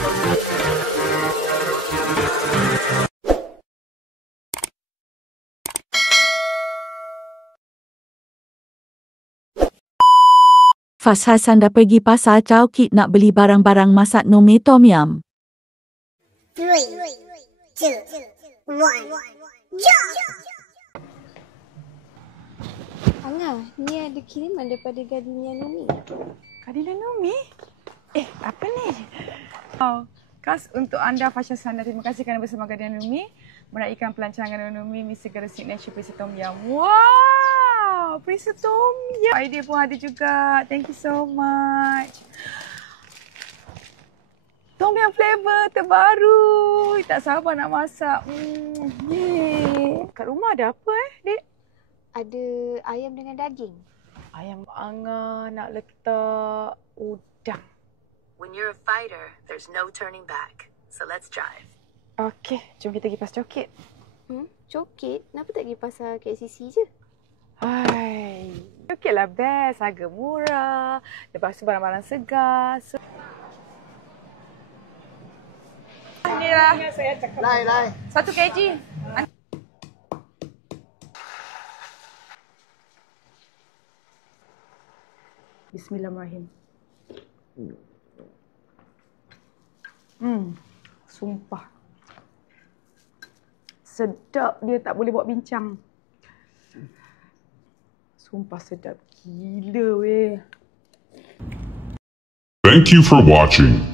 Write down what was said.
Fas Hasan dah pergi pasar Chow Kit nak beli barang-barang masak Nome Tom Yum. 3, 2, 1, jump! Angah, ni ada kiriman daripada Gardenia Numi. Gardenia Numi? Apa ni? Oh, khas untuk anda Fasha Sanda. Terima kasih kerana bersama Gardenia Numi meraihkan pelancangan Numi Mi Segera Signature Prince Tom Yum. Wow! Prince Tom Yum. Idea pun ada juga. Thank you so much. Tom Yum flavor terbaru. Tak sabar nak masak. Kat rumah ada apa Dek? Ada ayam dengan daging. Ayam Angah nak letak udang. When you're a fighter, there's no turning back. So let's drive. Okey, jom kita pergi pasar Cokit. Cokit? Kenapa tak pergi pasar KCC je? Hai, Cokit lah best. Harga murah. Lepas tu barang-barang segar. Ni lah. Lai. 1 kg. Bismillahirrahmanirrahim. Sumpah. Sedap dia, tak boleh buat bincang. Sumpah sedap gila weh. Thank you for watching.